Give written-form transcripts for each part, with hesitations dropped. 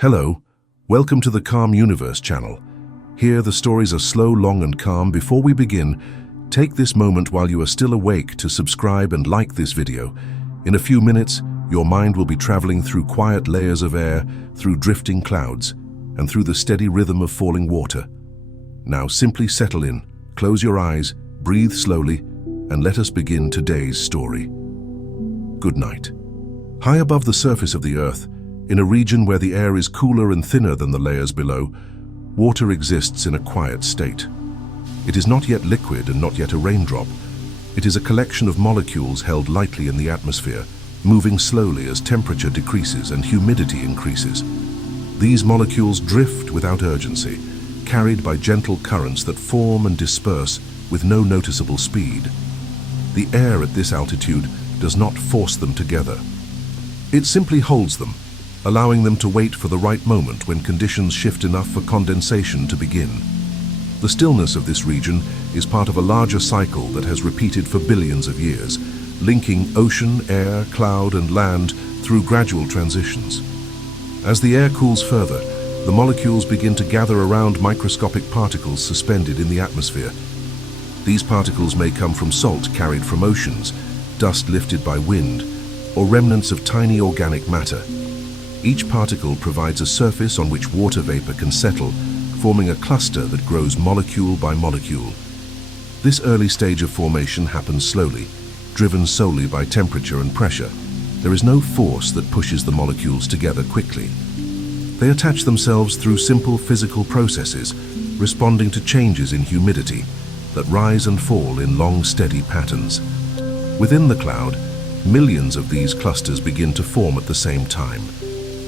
Hello, welcome to the Calm Universe channel. Here the stories are slow, long and calm. Before we begin, take this moment while you are still awake to subscribe and like this video. In a few minutes, your mind will be traveling through quiet layers of air, through drifting clouds, and through the steady rhythm of falling water. Now simply settle in, close your eyes, breathe slowly, and let us begin today's story. Good night. High above the surface of the earth, in a region where the air is cooler and thinner than the layers below, water exists in a quiet state. It is not yet liquid and not yet a raindrop. It is a collection of molecules held lightly in the atmosphere, moving slowly as temperature decreases and humidity increases. These molecules drift without urgency, carried by gentle currents that form and disperse with no noticeable speed. The air at this altitude does not force them together. It simply holds them, allowing them to wait for the right moment when conditions shift enough for condensation to begin. The stillness of this region is part of a larger cycle that has repeated for billions of years, linking ocean, air, cloud and land through gradual transitions. As the air cools further, the molecules begin to gather around microscopic particles suspended in the atmosphere. These particles may come from salt carried from oceans, dust lifted by wind, or remnants of tiny organic matter. Each particle provides a surface on which water vapor can settle, forming a cluster that grows molecule by molecule. This early stage of formation happens slowly, driven solely by temperature and pressure. There is no force that pushes the molecules together quickly. They attach themselves through simple physical processes, responding to changes in humidity that rise and fall in long, steady patterns. Within the cloud, millions of these clusters begin to form at the same time.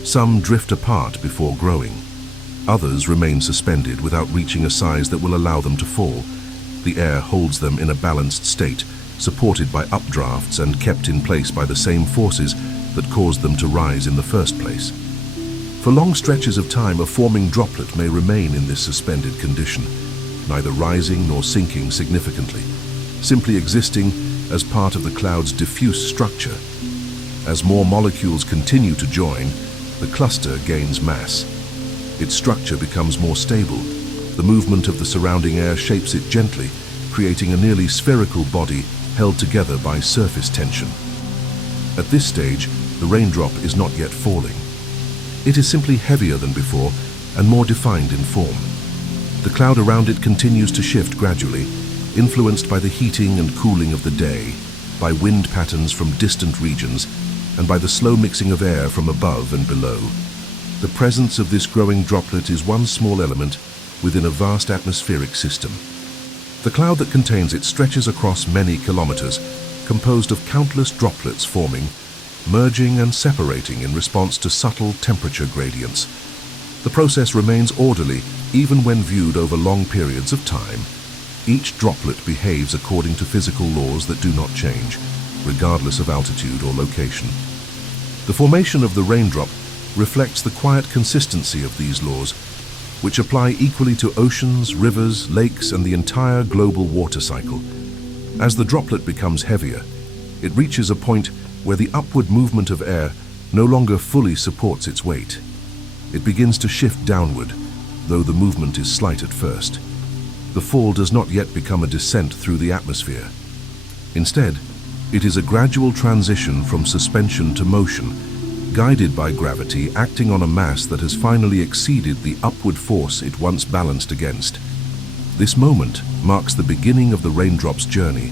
Some drift apart before growing. Others remain suspended without reaching a size that will allow them to fall. The air holds them in a balanced state, supported by updrafts and kept in place by the same forces that caused them to rise in the first place. For long stretches of time, a forming droplet may remain in this suspended condition, neither rising nor sinking significantly, simply existing as part of the cloud's diffuse structure. As more molecules continue to join, the cluster gains mass. Its structure becomes more stable. The movement of the surrounding air shapes it gently, creating a nearly spherical body held together by surface tension. At this stage, the raindrop is not yet falling. It is simply heavier than before and more defined in form. The cloud around it continues to shift gradually, influenced by the heating and cooling of the day, by wind patterns from distant regions, and by the slow mixing of air from above and below. The presence of this growing droplet is one small element within a vast atmospheric system. The cloud that contains it stretches across many kilometers, composed of countless droplets forming, merging and separating in response to subtle temperature gradients. The process remains orderly even when viewed over long periods of time. Each droplet behaves according to physical laws that do not change, regardless of altitude or location. The formation of the raindrop reflects the quiet consistency of these laws, which apply equally to oceans, rivers, lakes, and the entire global water cycle. As the droplet becomes heavier, it reaches a point where the upward movement of air no longer fully supports its weight. It begins to shift downward, though the movement is slight at first. The fall does not yet become a descent through the atmosphere. Instead, it is a gradual transition from suspension to motion, guided by gravity acting on a mass that has finally exceeded the upward force it once balanced against. This moment marks the beginning of the raindrop's journey,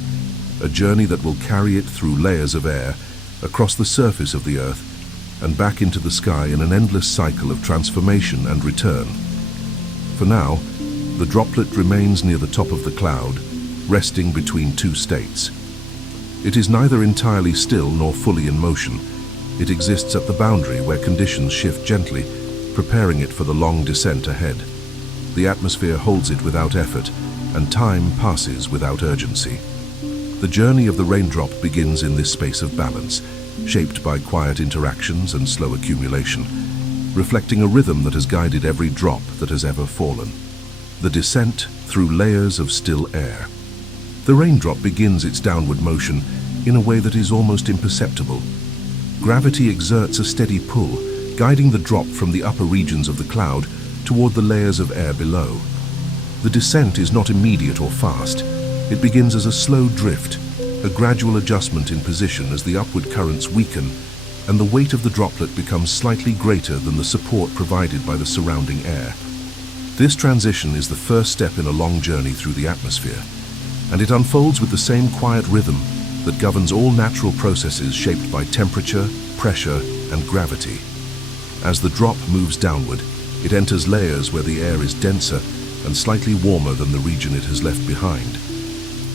a journey that will carry it through layers of air, across the surface of the earth, and back into the sky in an endless cycle of transformation and return. For now, the droplet remains near the top of the cloud, resting between two states. It is neither entirely still nor fully in motion. It exists at the boundary where conditions shift gently, preparing it for the long descent ahead. The atmosphere holds it without effort, and time passes without urgency. The journey of the raindrop begins in this space of balance, shaped by quiet interactions and slow accumulation, reflecting a rhythm that has guided every drop that has ever fallen. The descent through layers of still air. The raindrop begins its downward motion in a way that is almost imperceptible. Gravity exerts a steady pull, guiding the drop from the upper regions of the cloud toward the layers of air below. The descent is not immediate or fast. It begins as a slow drift, a gradual adjustment in position as the upward currents weaken and the weight of the droplet becomes slightly greater than the support provided by the surrounding air. This transition is the first step in a long journey through the atmosphere, and it unfolds with the same quiet rhythm that governs all natural processes shaped by temperature, pressure, and gravity. As the drop moves downward, it enters layers where the air is denser and slightly warmer than the region it has left behind.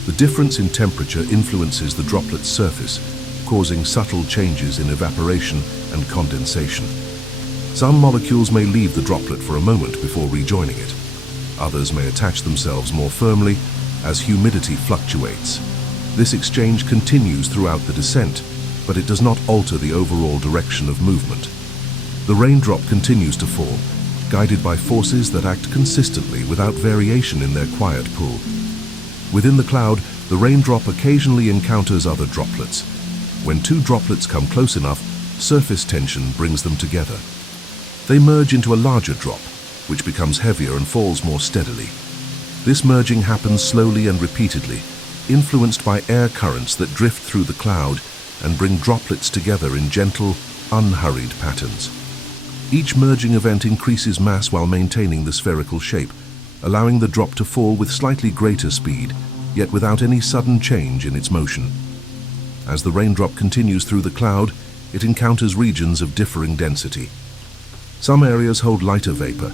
The difference in temperature influences the droplet's surface, causing subtle changes in evaporation and condensation. Some molecules may leave the droplet for a moment before rejoining it. Others may attach themselves more firmly as humidity fluctuates. This exchange continues throughout the descent, but it does not alter the overall direction of movement. The raindrop continues to fall, guided by forces that act consistently without variation in their quiet pool. Within the cloud, the raindrop occasionally encounters other droplets. When two droplets come close enough, surface tension brings them together. They merge into a larger drop, which becomes heavier and falls more steadily. This merging happens slowly and repeatedly, influenced by air currents that drift through the cloud and bring droplets together in gentle, unhurried patterns. Each merging event increases mass while maintaining the spherical shape, allowing the drop to fall with slightly greater speed, yet without any sudden change in its motion. As the raindrop continues through the cloud, it encounters regions of differing density. Some areas hold lighter vapor,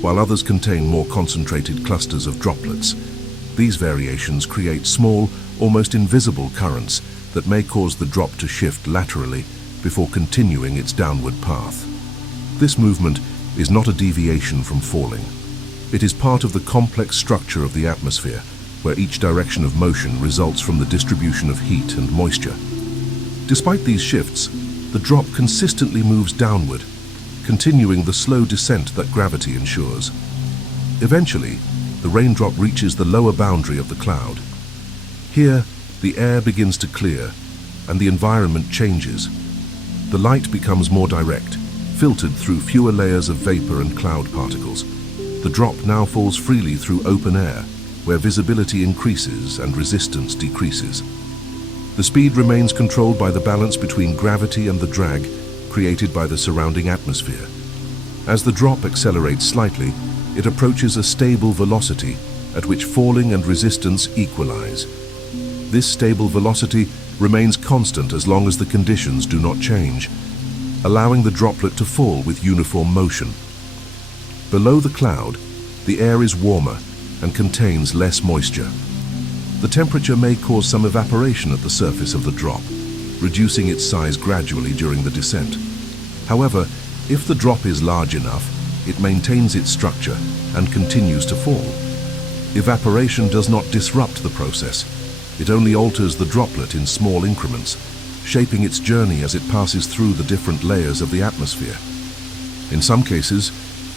while others contain more concentrated clusters of droplets. These variations create small, almost invisible currents that may cause the drop to shift laterally before continuing its downward path. This movement is not a deviation from falling. It is part of the complex structure of the atmosphere, where each direction of motion results from the distribution of heat and moisture. Despite these shifts, the drop consistently moves downward, continuing the slow descent that gravity ensures. Eventually, the raindrop reaches the lower boundary of the cloud. Here, the air begins to clear, and the environment changes. The light becomes more direct, filtered through fewer layers of vapor and cloud particles. The drop now falls freely through open air, where visibility increases and resistance decreases. The speed remains controlled by the balance between gravity and the drag created by the surrounding atmosphere. As the drop accelerates slightly, it approaches a stable velocity at which falling and resistance equalize. This stable velocity remains constant as long as the conditions do not change, allowing the droplet to fall with uniform motion. Below the cloud, the air is warmer and contains less moisture. The temperature may cause some evaporation at the surface of the drop, reducing its size gradually during the descent. However, if the drop is large enough, it maintains its structure and continues to fall. Evaporation does not disrupt the process. It only alters the droplet in small increments, shaping its journey as it passes through the different layers of the atmosphere. In some cases,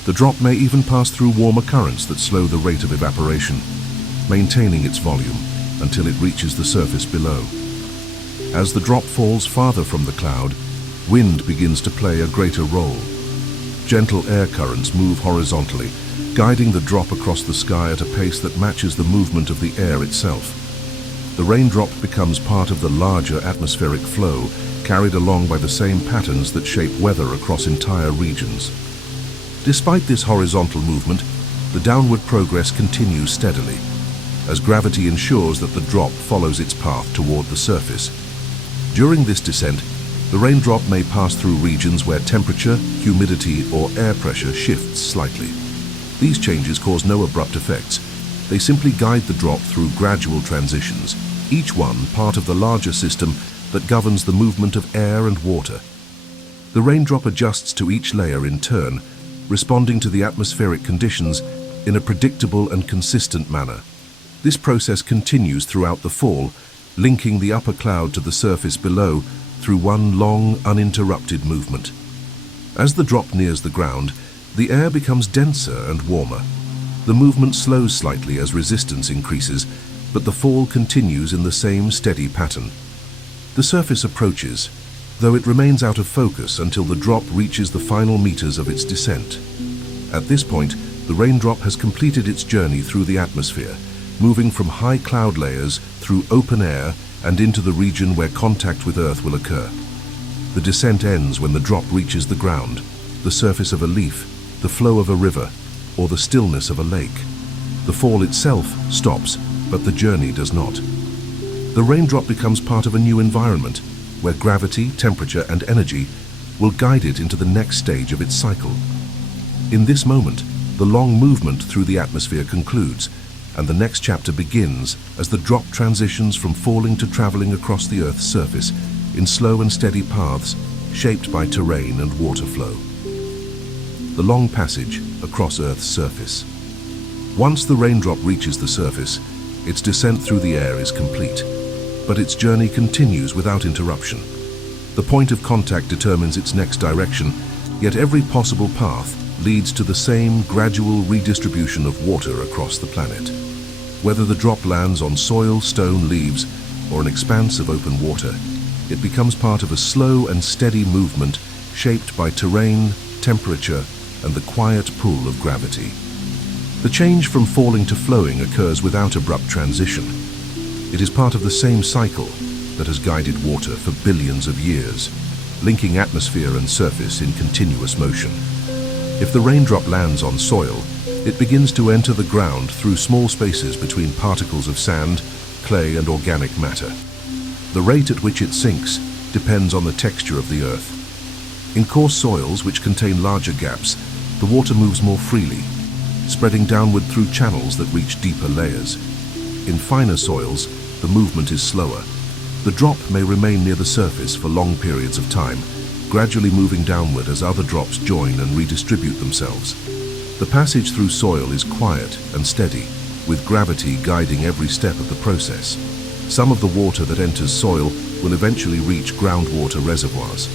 the drop may even pass through warmer currents that slow the rate of evaporation, maintaining its volume until it reaches the surface below. As the drop falls farther from the cloud, wind begins to play a greater role. Gentle air currents move horizontally, guiding the drop across the sky at a pace that matches the movement of the air itself. The raindrop becomes part of the larger atmospheric flow, carried along by the same patterns that shape weather across entire regions. Despite this horizontal movement, the downward progress continues steadily, as gravity ensures that the drop follows its path toward the surface. During this descent, the raindrop may pass through regions where temperature, humidity, or air pressure shifts slightly. These changes cause no abrupt effects. They simply guide the drop through gradual transitions, each one part of the larger system that governs the movement of air and water. The raindrop adjusts to each layer in turn, responding to the atmospheric conditions in a predictable and consistent manner. This process continues throughout the fall, linking the upper cloud to the surface below through one long, uninterrupted movement. As the drop nears the ground, the air becomes denser and warmer. The movement slows slightly as resistance increases, but the fall continues in the same steady pattern. The surface approaches, though it remains out of focus until the drop reaches the final meters of its descent. At this point, the raindrop has completed its journey through the atmosphere, moving from high cloud layers through open air and into the region where contact with Earth will occur. The descent ends when the drop reaches the ground, the surface of a leaf, the flow of a river, or the stillness of a lake. The fall itself stops, but the journey does not. The raindrop becomes part of a new environment, where gravity, temperature, and energy will guide it into the next stage of its cycle. In this moment, the long movement through the atmosphere concludes, and the next chapter begins as the drop transitions from falling to traveling across the Earth's surface in slow and steady paths shaped by terrain and water flow. The long passage across Earth's surface. Once the raindrop reaches the surface, its descent through the air is complete, but its journey continues without interruption. The point of contact determines its next direction, yet every possible path leads to the same gradual redistribution of water across the planet. Whether the drop lands on soil, stone, leaves, or an expanse of open water, it becomes part of a slow and steady movement shaped by terrain, temperature, and the quiet pull of gravity. The change from falling to flowing occurs without abrupt transition. It is part of the same cycle that has guided water for billions of years, linking atmosphere and surface in continuous motion. If the raindrop lands on soil, it begins to enter the ground through small spaces between particles of sand, clay, and organic matter. The rate at which it sinks depends on the texture of the earth. In coarse soils, which contain larger gaps, the water moves more freely, spreading downward through channels that reach deeper layers. In finer soils, the movement is slower. The drop may remain near the surface for long periods of time, gradually moving downward as other drops join and redistribute themselves. The passage through soil is quiet and steady, with gravity guiding every step of the process. Some of the water that enters soil will eventually reach groundwater reservoirs.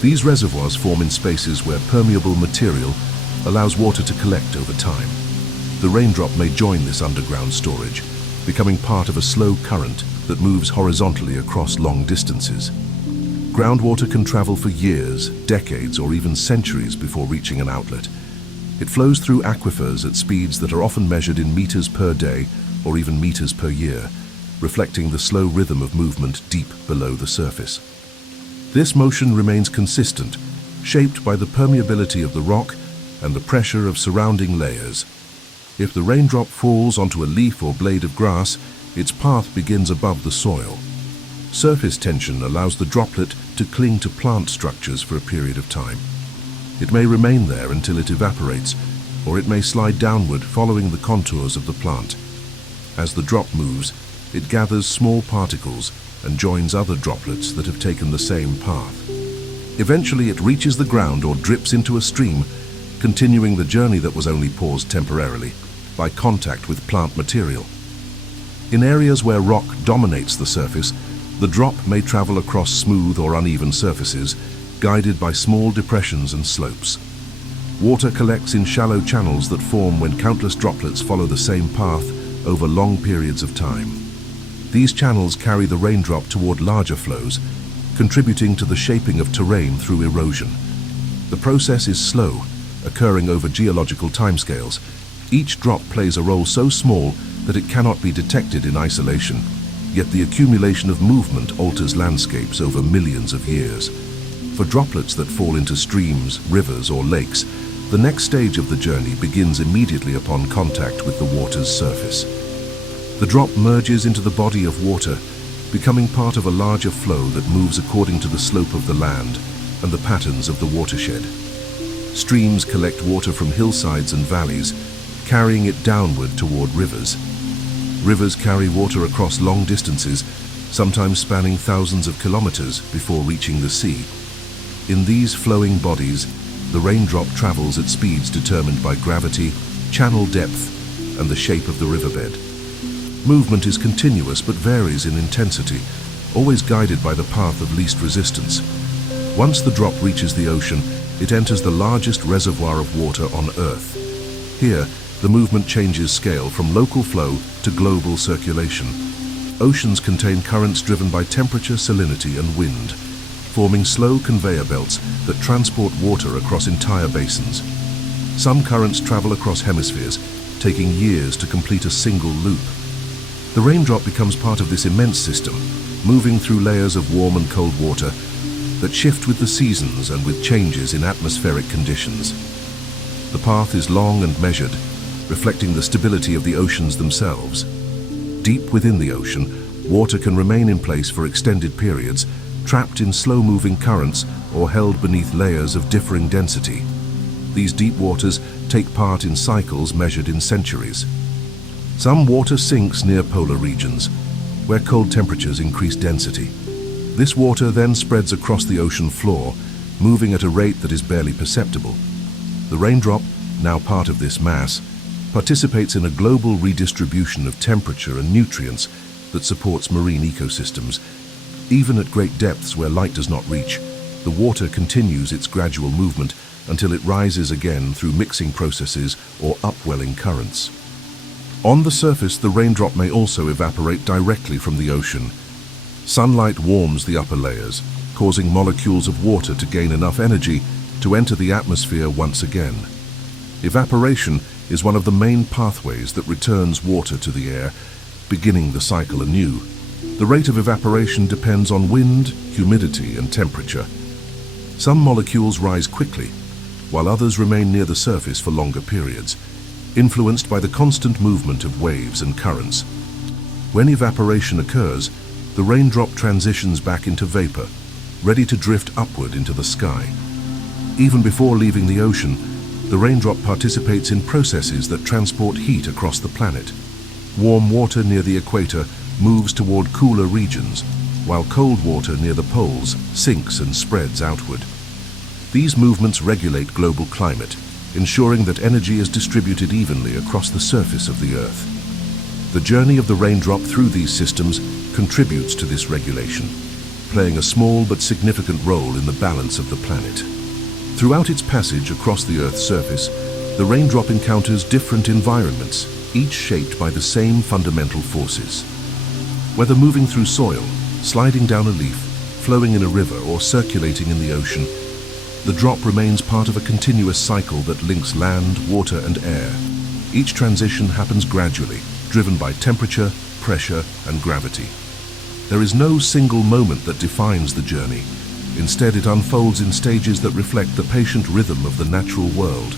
These reservoirs form in spaces where permeable material allows water to collect over time. The raindrop may join this underground storage, becoming part of a slow current that moves horizontally across long distances. Groundwater can travel for years, decades, or even centuries before reaching an outlet. It flows through aquifers at speeds that are often measured in meters per day or even meters per year, reflecting the slow rhythm of movement deep below the surface. This motion remains consistent, shaped by the permeability of the rock and the pressure of surrounding layers. If the raindrop falls onto a leaf or blade of grass, its path begins above the soil. Surface tension allows the droplet to cling to plant structures for a period of time. It may remain there until it evaporates, or it may slide downward following the contours of the plant. As the drop moves, it gathers small particles and joins other droplets that have taken the same path. Eventually it reaches the ground or drips into a stream, continuing the journey that was only paused temporarily by contact with plant material. In areas where rock dominates the surface, the drop may travel across smooth or uneven surfaces, guided by small depressions and slopes. Water collects in shallow channels that form when countless droplets follow the same path over long periods of time. These channels carry the raindrop toward larger flows, contributing to the shaping of terrain through erosion. The process is slow, occurring over geological timescales. Each drop plays a role so small that it cannot be detected in isolation, yet the accumulation of movement alters landscapes over millions of years. For droplets that fall into streams, rivers, or lakes, the next stage of the journey begins immediately upon contact with the water's surface. The drop merges into the body of water, becoming part of a larger flow that moves according to the slope of the land and the patterns of the watershed. Streams collect water from hillsides and valleys, carrying it downward toward rivers. Rivers carry water across long distances, sometimes spanning thousands of kilometers before reaching the sea. In these flowing bodies, the raindrop travels at speeds determined by gravity, channel depth, and the shape of the riverbed. Movement is continuous but varies in intensity, always guided by the path of least resistance. Once the drop reaches the ocean, it enters the largest reservoir of water on Earth. Here, the movement changes scale from local flow to global circulation. Oceans contain currents driven by temperature, salinity, and wind. forming slow conveyor belts that transport water across entire basins. Some currents travel across hemispheres, taking years to complete a single loop. The raindrop becomes part of this immense system, moving through layers of warm and cold water that shift with the seasons and with changes in atmospheric conditions. The path is long and measured, reflecting the stability of the oceans themselves. Deep within the ocean, water can remain in place for extended periods, trapped in slow-moving currents or held beneath layers of differing density. These deep waters take part in cycles measured in centuries. Some water sinks near polar regions, where cold temperatures increase density. This water then spreads across the ocean floor, moving at a rate that is barely perceptible. The raindrop, now part of this mass, participates in a global redistribution of temperature and nutrients that supports marine ecosystems. Even at great depths where light does not reach, the water continues its gradual movement until it rises again through mixing processes or upwelling currents. On the surface, the raindrop may also evaporate directly from the ocean. Sunlight warms the upper layers, causing molecules of water to gain enough energy to enter the atmosphere once again. Evaporation is one of the main pathways that returns water to the air, beginning the cycle anew. The rate of evaporation depends on wind, humidity, and temperature. Some molecules rise quickly, while others remain near the surface for longer periods, influenced by the constant movement of waves and currents. When evaporation occurs, the raindrop transitions back into vapor, ready to drift upward into the sky. Even before leaving the ocean, the raindrop participates in processes that transport heat across the planet. Warm water near the equator moves toward cooler regions, while cold water near the poles sinks and spreads outward. These movements regulate global climate, ensuring that energy is distributed evenly across the surface of the Earth. The journey of the raindrop through these systems contributes to this regulation, playing a small but significant role in the balance of the planet. Throughout its passage across the Earth's surface, the raindrop encounters different environments, each shaped by the same fundamental forces. Whether moving through soil, sliding down a leaf, flowing in a river, or circulating in the ocean, the drop remains part of a continuous cycle that links land, water, and air. Each transition happens gradually, driven by temperature, pressure, and gravity. There is no single moment that defines the journey. Instead, it unfolds in stages that reflect the patient rhythm of the natural world.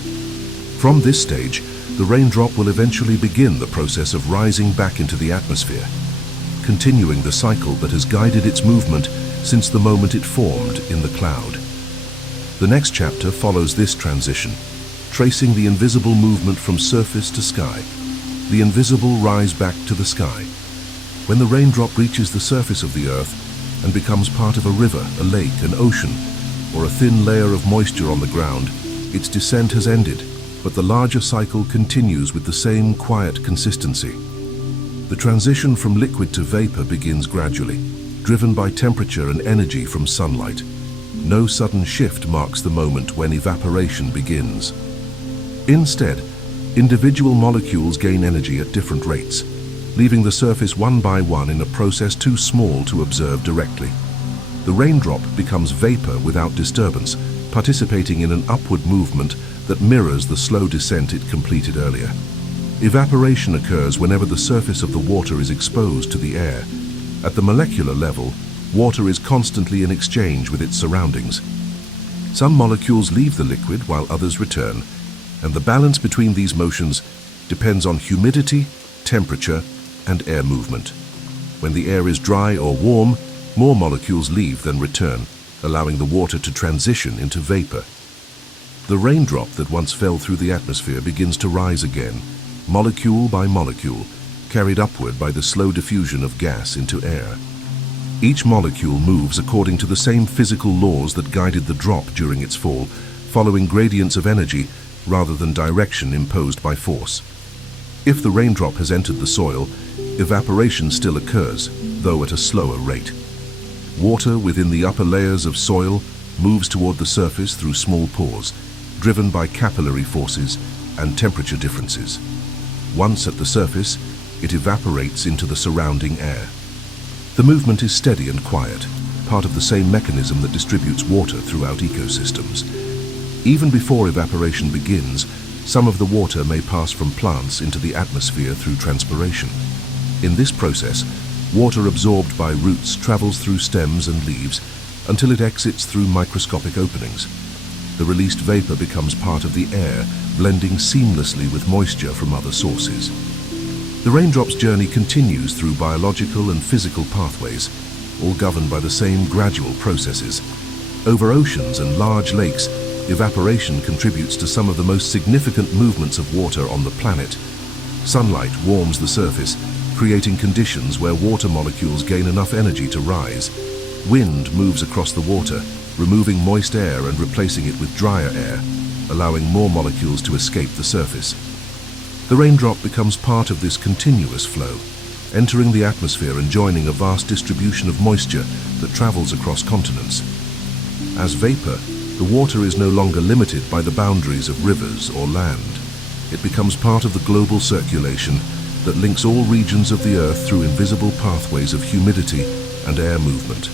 From this stage, the raindrop will eventually begin the process of rising back into the atmosphere, continuing the cycle that has guided its movement since the moment it formed in the cloud. The next chapter follows this transition, tracing the invisible movement from surface to sky. The invisible rise back to the sky. When the raindrop reaches the surface of the Earth and becomes part of a river, a lake, an ocean, or a thin layer of moisture on the ground, its descent has ended, but the larger cycle continues with the same quiet consistency. The transition from liquid to vapor begins gradually, driven by temperature and energy from sunlight. No sudden shift marks the moment when evaporation begins. Instead, individual molecules gain energy at different rates, leaving the surface one by one in a process too small to observe directly. The raindrop becomes vapor without disturbance, participating in an upward movement that mirrors the slow descent it completed earlier. Evaporation occurs whenever the surface of the water is exposed to the air. At the molecular level, water is constantly in exchange with its surroundings. Some molecules leave the liquid while others return, and the balance between these motions depends on humidity, temperature, and air movement. When the air is dry or warm, more molecules leave than return, allowing the water to transition into vapor. The raindrop that once fell through the atmosphere begins to rise again, molecule by molecule, carried upward by the slow diffusion of gas into air. Each molecule moves according to the same physical laws that guided the drop during its fall, following gradients of energy rather than direction imposed by force. If the raindrop has entered the soil, evaporation still occurs, though at a slower rate. Water within the upper layers of soil moves toward the surface through small pores, driven by capillary forces and temperature differences. Once at the surface, it evaporates into the surrounding air. The movement is steady and quiet, part of the same mechanism that distributes water throughout ecosystems. Even before evaporation begins, some of the water may pass from plants into the atmosphere through transpiration. In this process, water absorbed by roots travels through stems and leaves until it exits through microscopic openings. The released vapor becomes part of the air, blending seamlessly with moisture from other sources. The raindrop's journey continues through biological and physical pathways, all governed by the same gradual processes. Over oceans and large lakes, evaporation contributes to some of the most significant movements of water on the planet. Sunlight warms the surface, creating conditions where water molecules gain enough energy to rise. Wind moves across the water, removing moist air and replacing it with drier air, allowing more molecules to escape the surface. The raindrop becomes part of this continuous flow, entering the atmosphere and joining a vast distribution of moisture that travels across continents. As vapor, the water is no longer limited by the boundaries of rivers or land. It becomes part of the global circulation that links all regions of the Earth through invisible pathways of humidity and air movement.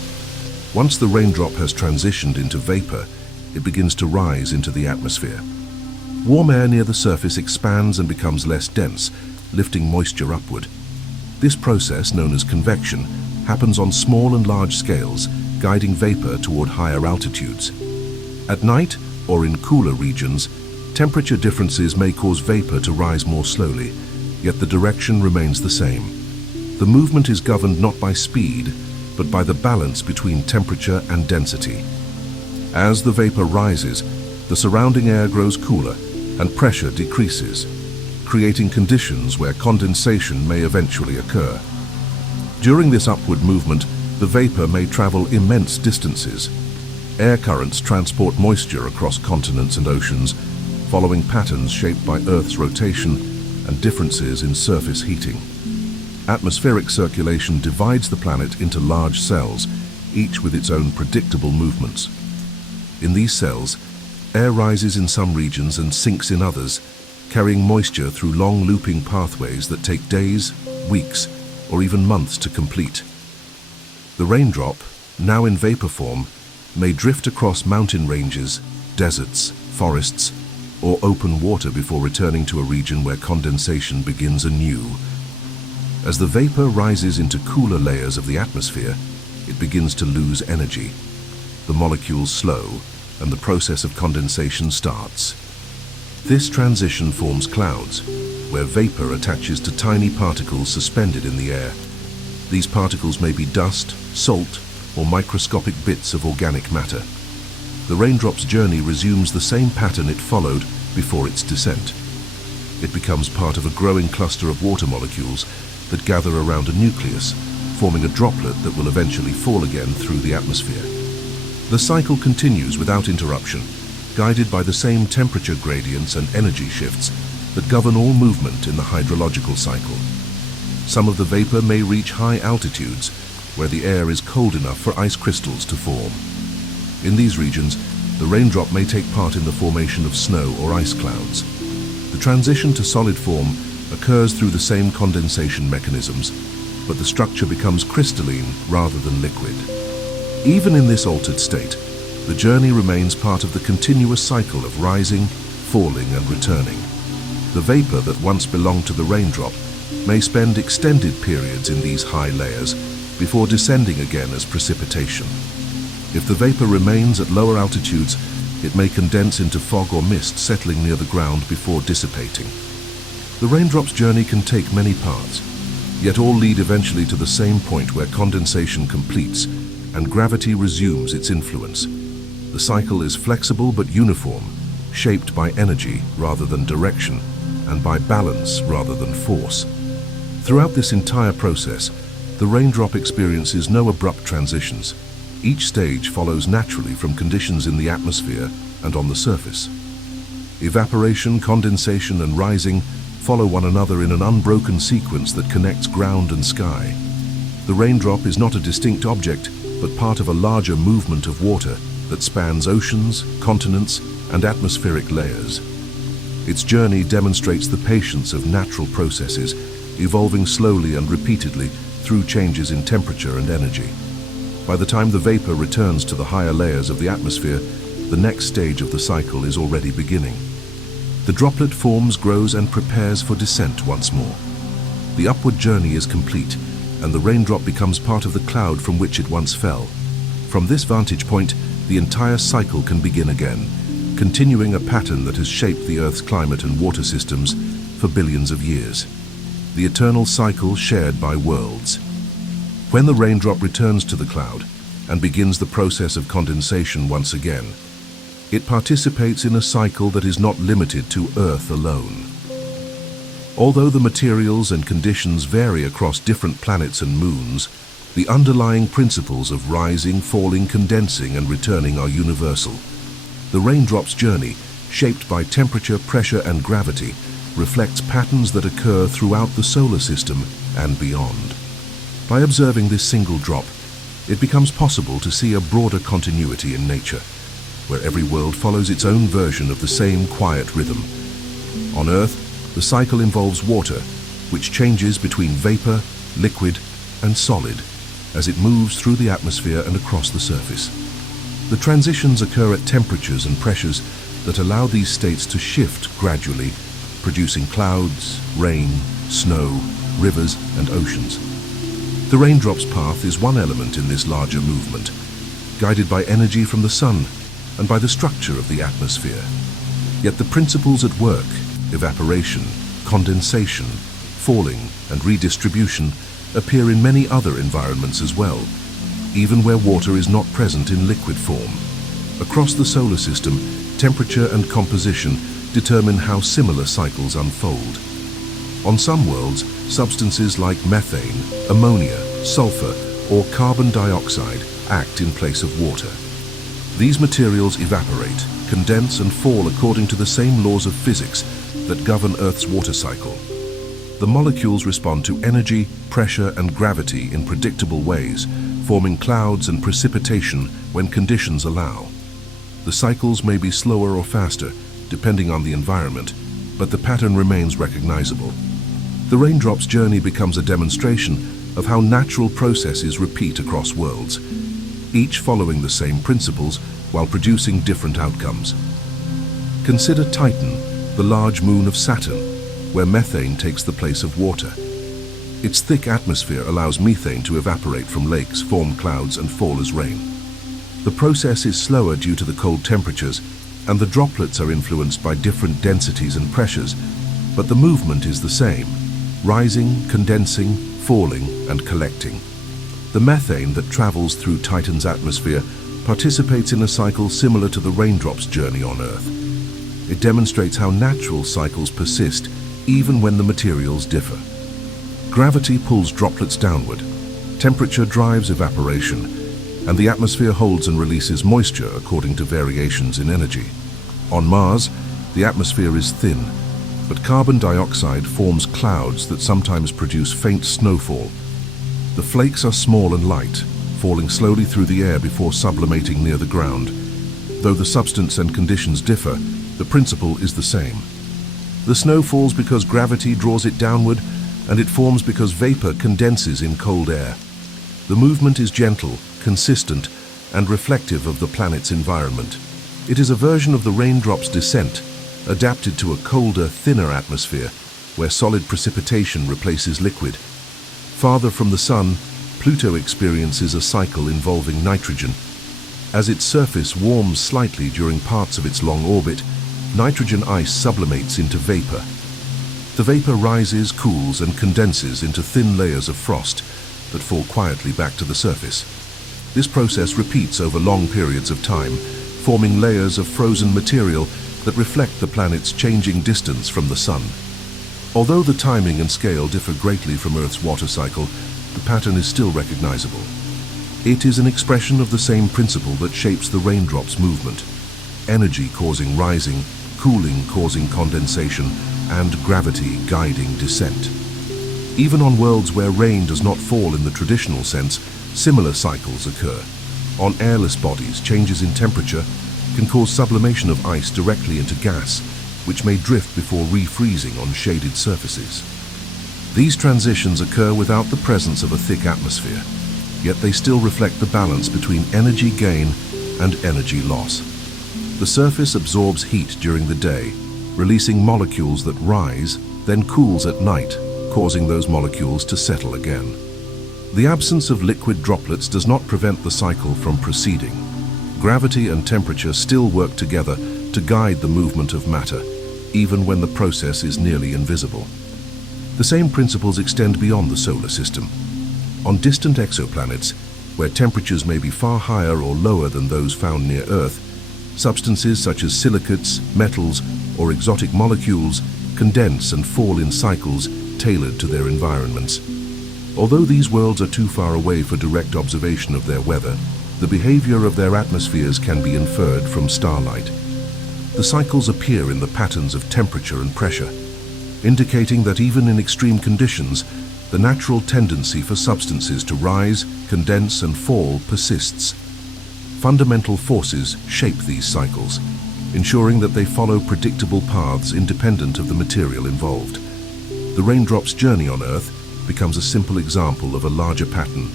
Once the raindrop has transitioned into vapor, it begins to rise into the atmosphere. Warm air near the surface expands and becomes less dense, lifting moisture upward. This process, known as convection, happens on small and large scales, guiding vapor toward higher altitudes. At night, or in cooler regions, temperature differences may cause vapor to rise more slowly, yet the direction remains the same. The movement is governed not by speed, but by the balance between temperature and density. As the vapor rises, the surrounding air grows cooler and pressure decreases, creating conditions where condensation may eventually occur. During this upward movement, the vapor may travel immense distances. Air currents transport moisture across continents and oceans, following patterns shaped by Earth's rotation and differences in surface heating. Atmospheric circulation divides the planet into large cells, each with its own predictable movements. In these cells, air rises in some regions and sinks in others, carrying moisture through long looping pathways that take days, weeks, or even months to complete. The raindrop, now in vapor form, may drift across mountain ranges, deserts, forests, or open water before returning to a region where condensation begins anew. As the vapor rises into cooler layers of the atmosphere, it begins to lose energy. The molecules slow, and the process of condensation starts. This transition forms clouds, where vapor attaches to tiny particles suspended in the air. These particles may be dust, salt, or microscopic bits of organic matter. The raindrop's journey resumes the same pattern it followed before its descent. It becomes part of a growing cluster of water molecules that gather around a nucleus, forming a droplet that will eventually fall again through the atmosphere. The cycle continues without interruption, guided by the same temperature gradients and energy shifts that govern all movement in the hydrological cycle. Some of the vapor may reach high altitudes, where the air is cold enough for ice crystals to form. In these regions, the raindrop may take part in the formation of snow or ice clouds. The transition to solid form occurs through the same condensation mechanisms, but the structure becomes crystalline rather than liquid. Even in this altered state, the journey remains part of the continuous cycle of rising, falling, and returning. The vapor that once belonged to the raindrop may spend extended periods in these high layers before descending again as precipitation. If the vapor remains at lower altitudes, it may condense into fog or mist settling near the ground before dissipating. The raindrop's journey can take many paths, yet all lead eventually to the same point where condensation completes and gravity resumes its influence. The cycle is flexible but uniform, shaped by energy rather than direction, and by balance rather than force. Throughout this entire process, the raindrop experiences no abrupt transitions. Each stage follows naturally from conditions in the atmosphere and on the surface. Evaporation, condensation, and rising follow one another in an unbroken sequence that connects ground and sky. The raindrop is not a distinct object, but part of a larger movement of water that spans oceans, continents, and atmospheric layers. Its journey demonstrates the patience of natural processes, evolving slowly and repeatedly through changes in temperature and energy. By the time the vapor returns to the higher layers of the atmosphere, the next stage of the cycle is already beginning. The droplet forms, grows, and prepares for descent once more. The upward journey is complete, and the raindrop becomes part of the cloud from which it once fell. From this vantage point, the entire cycle can begin again, continuing a pattern that has shaped the Earth's climate and water systems for billions of years. The eternal cycle shared by worlds. When the raindrop returns to the cloud and begins the process of condensation once again, it participates in a cycle that is not limited to Earth alone. Although the materials and conditions vary across different planets and moons, the underlying principles of rising, falling, condensing, and returning are universal. The raindrop's journey, shaped by temperature, pressure, and gravity, reflects patterns that occur throughout the solar system and beyond. By observing this single drop, it becomes possible to see a broader continuity in nature, where every world follows its own version of the same quiet rhythm. On Earth, the cycle involves water, which changes between vapor, liquid, and solid as it moves through the atmosphere and across the surface. The transitions occur at temperatures and pressures that allow these states to shift gradually, producing clouds, rain, snow, rivers, and oceans. The raindrop's path is one element in this larger movement, guided by energy from the sun and by the structure of the atmosphere. Yet the principles at work, evaporation, condensation, falling, and redistribution, appear in many other environments as well, even where water is not present in liquid form. Across the solar system, temperature and composition determine how similar cycles unfold. On some worlds, substances like methane, ammonia, sulfur, or carbon dioxide act in place of water. These materials evaporate, condense, and fall according to the same laws of physics that govern Earth's water cycle. The molecules respond to energy, pressure, and gravity in predictable ways, forming clouds and precipitation when conditions allow. The cycles may be slower or faster, depending on the environment, but the pattern remains recognizable. The raindrop's journey becomes a demonstration of how natural processes repeat across worlds, each following the same principles while producing different outcomes. Consider Titan, the large moon of Saturn, where methane takes the place of water. Its thick atmosphere allows methane to evaporate from lakes, form clouds, and fall as rain. The process is slower due to the cold temperatures, and the droplets are influenced by different densities and pressures, but the movement is the same: rising, condensing, falling, and collecting. The methane that travels through Titan's atmosphere participates in a cycle similar to the raindrop's journey on Earth. It demonstrates how natural cycles persist even when the materials differ. Gravity pulls droplets downward, temperature drives evaporation, and the atmosphere holds and releases moisture according to variations in energy. On Mars, the atmosphere is thin, but carbon dioxide forms clouds that sometimes produce faint snowfall. The flakes are small and light, falling slowly through the air before sublimating near the ground. Though the substance and conditions differ, the principle is the same. The snow falls because gravity draws it downward, and it forms because vapor condenses in cold air. The movement is gentle, consistent, and reflective of the planet's environment. It is a version of the raindrop's descent, adapted to a colder, thinner atmosphere, where solid precipitation replaces liquid. Farther from the Sun, Pluto experiences a cycle involving nitrogen. As its surface warms slightly during parts of its long orbit, nitrogen ice sublimates into vapor. The vapor rises, cools, and condenses into thin layers of frost that fall quietly back to the surface. This process repeats over long periods of time, forming layers of frozen material that reflect the planet's changing distance from the Sun. Although the timing and scale differ greatly from Earth's water cycle, the pattern is still recognizable. It is an expression of the same principle that shapes the raindrop's movement: energy causing rising, cooling causing condensation, and gravity guiding descent. Even on worlds where rain does not fall in the traditional sense, similar cycles occur. On airless bodies, changes in temperature can cause sublimation of ice directly into gas, which may drift before refreezing on shaded surfaces. These transitions occur without the presence of a thick atmosphere. yet they still reflect the balance between energy gain and energy loss. The surface absorbs heat during the day, releasing molecules that rise, then cools at night, causing those molecules to settle again. The absence of liquid droplets does not prevent the cycle from proceeding. Gravity and temperature still work together to guide the movement of matter, even when the process is nearly invisible. The same principles extend beyond the solar system. On distant exoplanets, where temperatures may be far higher or lower than those found near Earth, substances such as silicates, metals, or exotic molecules condense and fall in cycles tailored to their environments. Although these worlds are too far away for direct observation of their weather, the behavior of their atmospheres can be inferred from starlight. The cycles appear in the patterns of temperature and pressure, indicating that even in extreme conditions, the natural tendency for substances to rise, condense, and fall persists. Fundamental forces shape these cycles, ensuring that they follow predictable paths independent of the material involved. The raindrop's journey on Earth becomes a simple example of a larger pattern.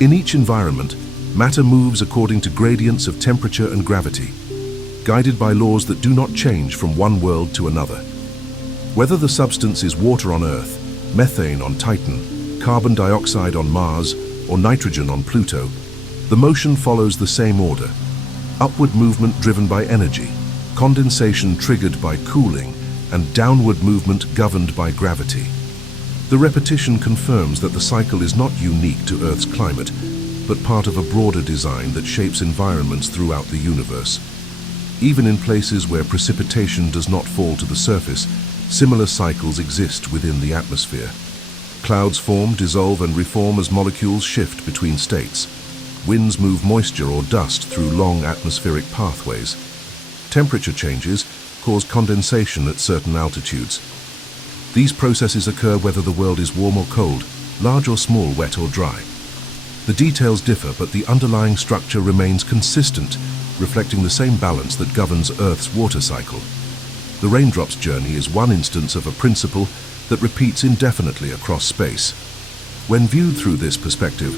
In each environment, matter moves according to gradients of temperature and gravity, guided by laws that do not change from one world to another. Whether the substance is water on Earth, methane on Titan, carbon dioxide on Mars, or nitrogen on Pluto, the motion follows the same order: upward movement driven by energy, condensation triggered by cooling, and downward movement governed by gravity. The repetition confirms that the cycle is not unique to Earth's climate, but part of a broader design that shapes environments throughout the universe. Even in places where precipitation does not fall to the surface, similar cycles exist within the atmosphere. Clouds form, dissolve, and reform as molecules shift between states. Winds move moisture or dust through long atmospheric pathways. Temperature changes cause condensation at certain altitudes. These processes occur whether the world is warm or cold, large or small, wet or dry. The details differ, but the underlying structure remains consistent, reflecting the same balance that governs Earth's water cycle. The raindrop's journey is one instance of a principle that repeats indefinitely across space. When viewed through this perspective,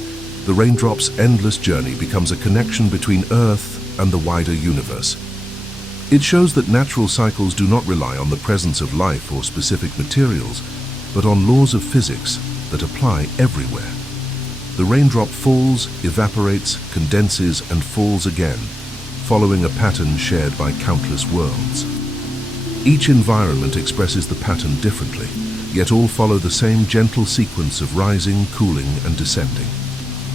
the raindrop's endless journey becomes a connection between Earth and the wider universe. It shows that natural cycles do not rely on the presence of life or specific materials, but on laws of physics that apply everywhere. The raindrop falls, evaporates, condenses, and falls again, following a pattern shared by countless worlds. Each environment expresses the pattern differently, yet all follow the same gentle sequence of rising, cooling, and descending.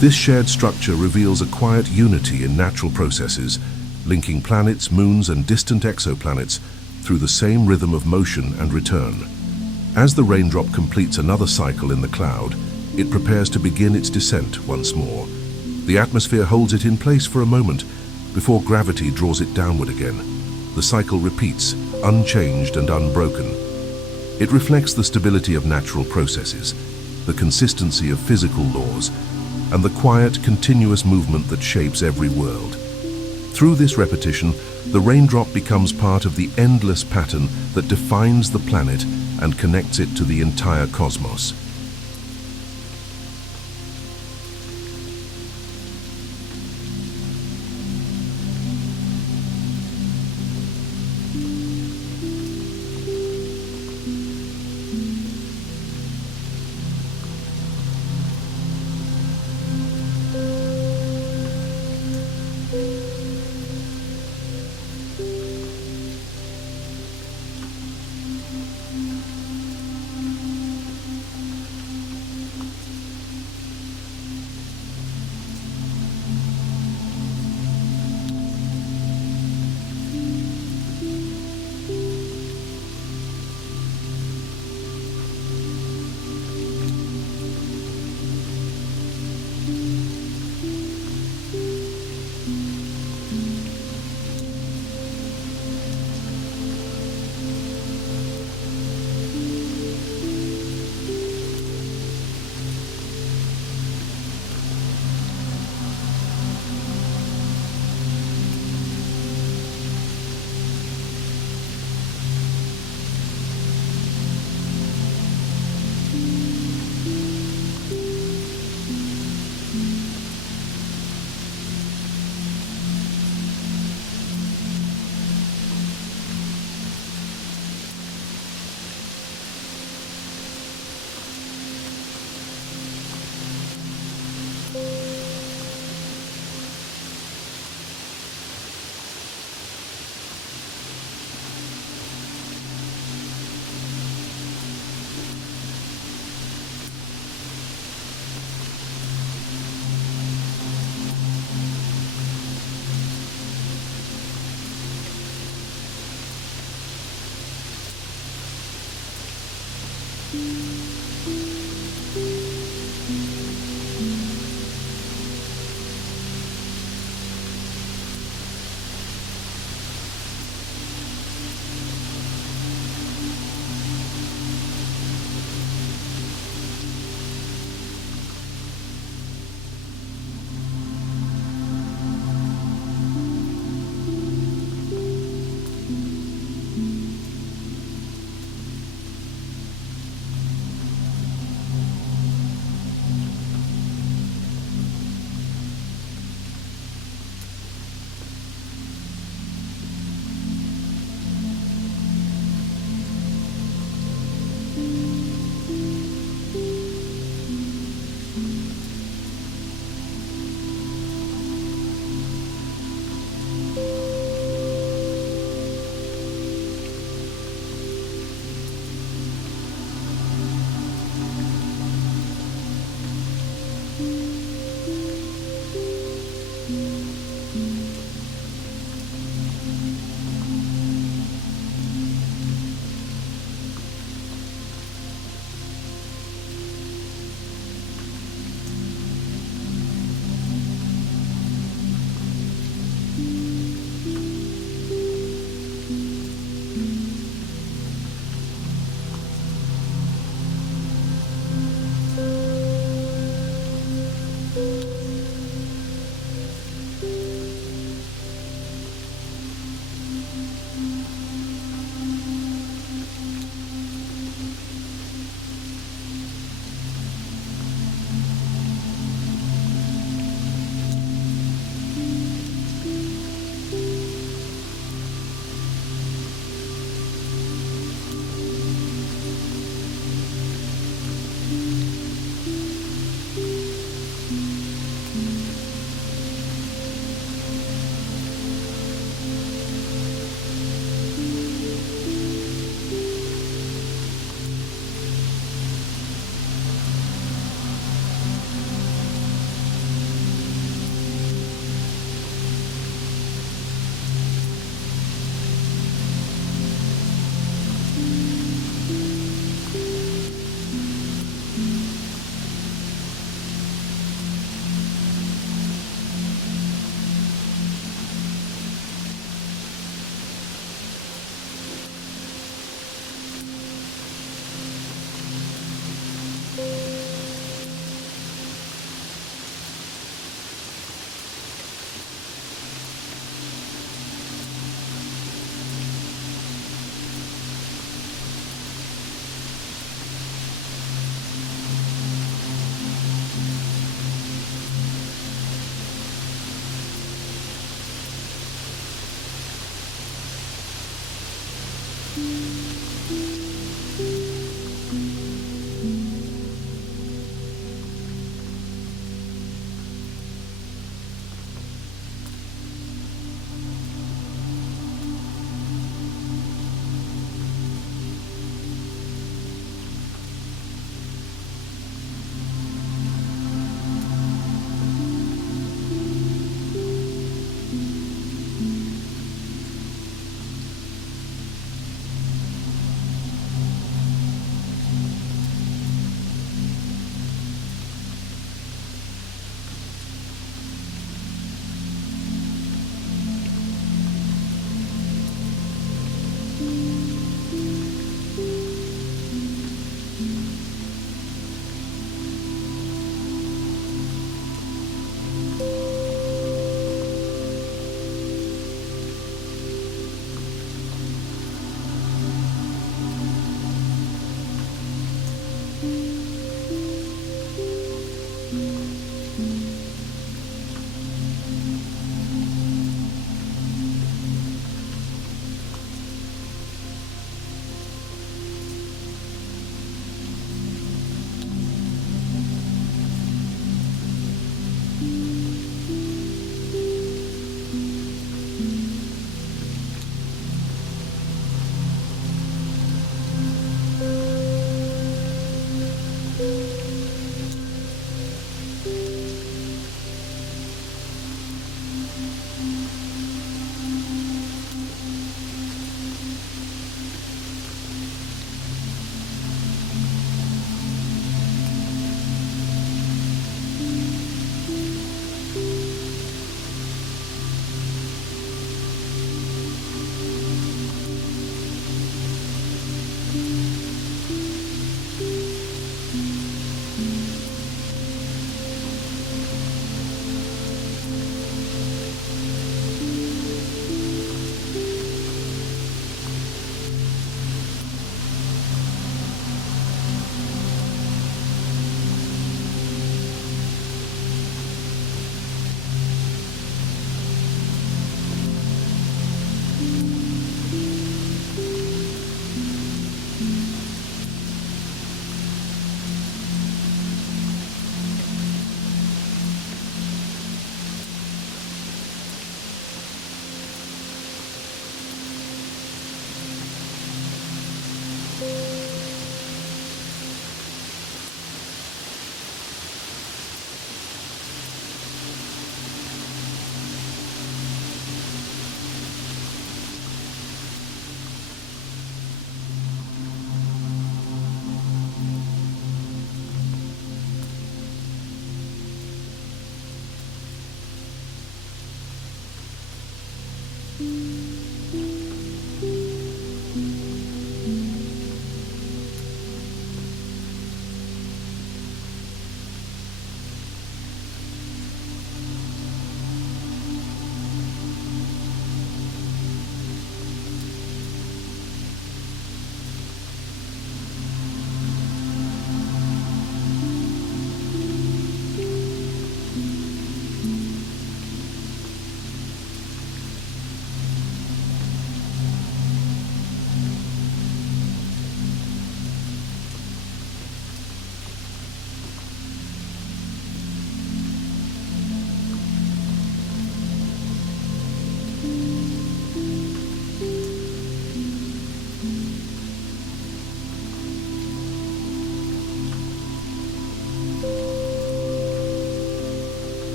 This shared structure reveals a quiet unity in natural processes, linking planets, moons, and distant exoplanets through the same rhythm of motion and return. As the raindrop completes another cycle in the cloud, it prepares to begin its descent once more. The atmosphere holds it in place for a moment before gravity draws it downward again. The cycle repeats, unchanged and unbroken. It reflects the stability of natural processes, the consistency of physical laws, and the quiet, continuous movement that shapes every world. Through this repetition, the raindrop becomes part of the endless pattern that defines the planet and connects it to the entire cosmos.